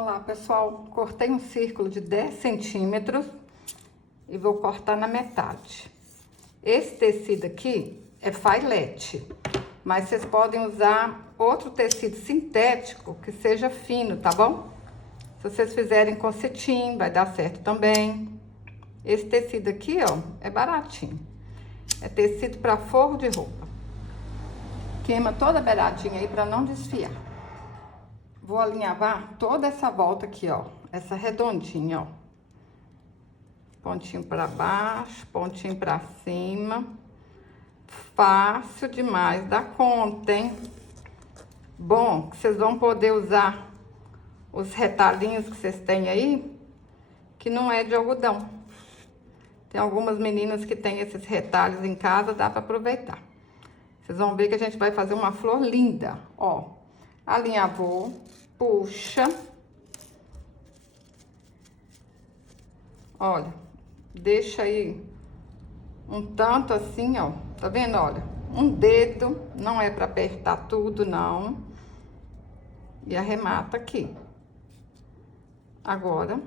Olá, pessoal, cortei um círculo de 10 centímetros e vou cortar na metade. Esse tecido aqui é filete, mas vocês podem usar outro tecido sintético que seja fino, tá bom? Se vocês fizerem com cetim, vai dar certo também. Esse tecido aqui, ó, é baratinho. É tecido para forro de roupa. Queima toda a beiradinha aí para não desfiar. Vou alinhavar toda essa volta aqui, ó, essa redondinha, ó. Pontinho para baixo, pontinho para cima. Fácil demais, dá conta, hein? Bom, que vocês vão poder usar os retalhinhos que vocês têm aí, que não é de algodão. Tem algumas meninas que têm esses retalhos em casa, dá para aproveitar. Vocês vão ver que a gente vai fazer uma flor linda, ó. Alinhavou, puxa. Olha, deixa aí um tanto assim, ó. Tá vendo? Olha, um dedo, não é para apertar tudo, não. E arremata aqui. Agora,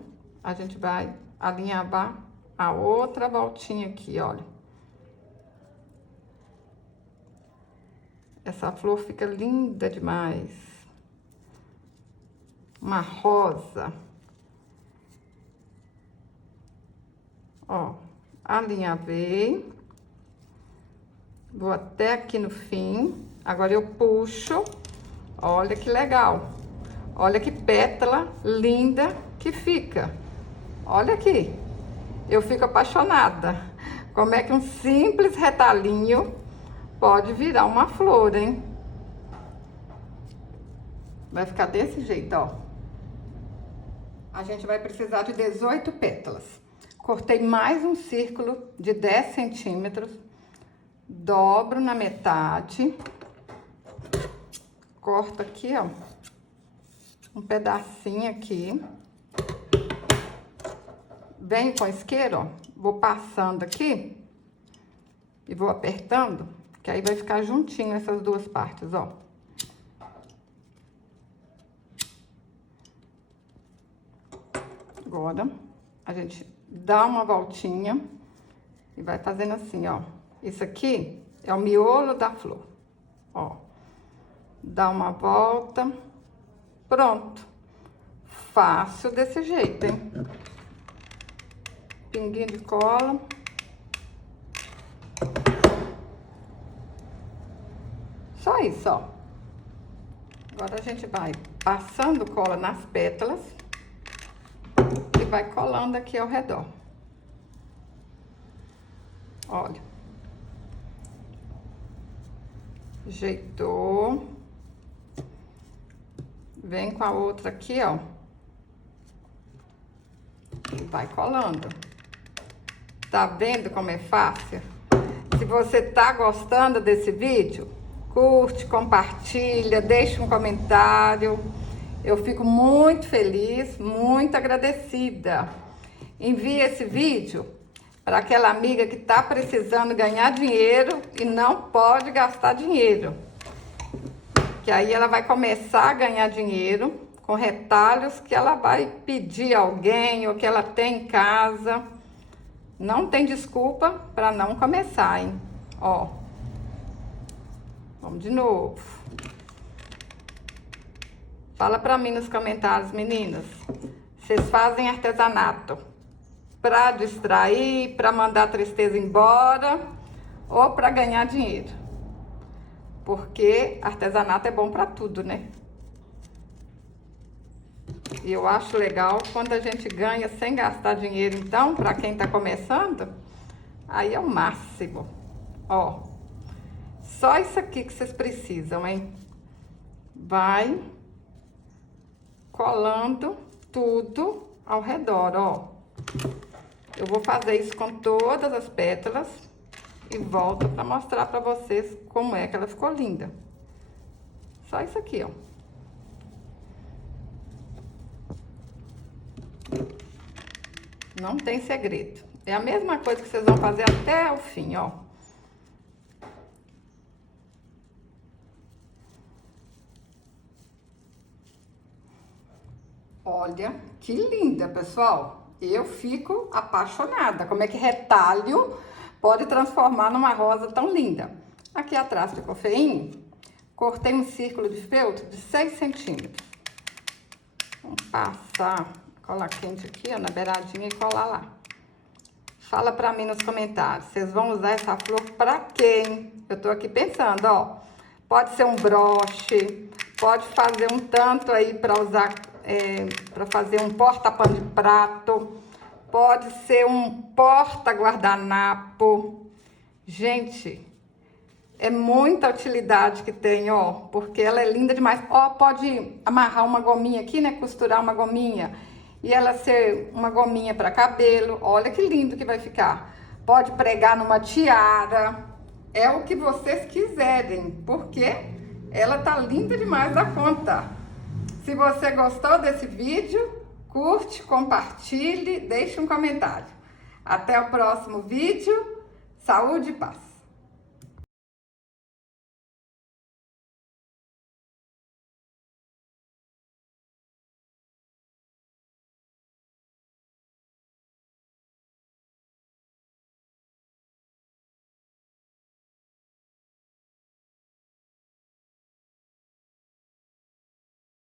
a gente vai alinhavar a outra voltinha aqui, olha. Essa flor fica linda demais. Uma rosa. Ó, alinhavei. Vou até aqui no fim. Agora eu puxo. Olha que legal. Olha que pétala linda que fica. Olha aqui. Eu fico apaixonada. Como é que um simples retalhinho pode virar uma flor, hein? Vai ficar desse jeito, ó. A gente vai precisar de 18 pétalas. Cortei mais um círculo de 10 centímetros. Dobro na metade. Corto aqui, ó. Um pedacinho aqui. Venho com isqueiro, ó. Vou passando aqui. E vou apertando. Que aí vai ficar juntinho essas duas partes, ó. Agora, a gente dá uma voltinha e vai fazendo assim, ó. Isso aqui é o miolo da flor, ó. Dá uma volta, pronto. Fácil desse jeito, hein? Pinguinho de cola. Só isso, ó. Agora a gente vai passando cola nas pétalas e vai colando aqui ao redor. Olha. Ajeitou. Vem com a outra aqui, ó. E vai colando. Tá vendo como é fácil? Se você tá gostando desse vídeo, curte, compartilha, deixa um comentário. Eu fico muito feliz, muito agradecida. Envie esse vídeo para aquela amiga que tá precisando ganhar dinheiro e não pode gastar dinheiro. Que aí ela vai começar a ganhar dinheiro com retalhos que ela vai pedir a alguém ou que ela tem em casa. Não tem desculpa para não começar, hein? Ó. Vamos de novo. Fala para mim nos comentários, meninas. Vocês fazem artesanato para distrair, para mandar a tristeza embora ou para ganhar dinheiro? Porque artesanato é bom para tudo, né? E eu acho legal quando a gente ganha sem gastar dinheiro. Então, para quem tá começando, aí é o máximo. Ó, só isso aqui que vocês precisam, hein? Vai colando tudo ao redor, ó. Eu vou fazer isso com todas as pétalas e volto para mostrar para vocês como é que ela ficou linda. Só isso aqui, ó. Não tem segredo. É a mesma coisa que vocês vão fazer até o fim, ó. Olha que linda, pessoal. Eu fico apaixonada. Como é que retalho pode transformar numa rosa tão linda? Aqui atrás de cofeinho, cortei um círculo de feltro de 6 centímetros. Vamos passar cola quente aqui, ó, na beiradinha e colar lá. Fala pra mim nos comentários, vocês vão usar essa flor pra quem? Eu tô aqui pensando, ó. Pode ser um broche, pode fazer um tanto aí pra usar, pra fazer um porta-pano de prato. Pode ser um porta-guardanapo. Gente, é muita utilidade que tem, ó. Porque ela é linda demais. Ó, pode amarrar uma gominha aqui, né? Costurar uma gominha. E ela ser uma gominha para cabelo. Olha que lindo que vai ficar. Pode pregar numa tiara. É o que vocês quiserem, porque ela tá linda demais da conta. Se você gostou desse vídeo, curte, compartilhe, deixe um comentário. Até o próximo vídeo. Saúde e paz.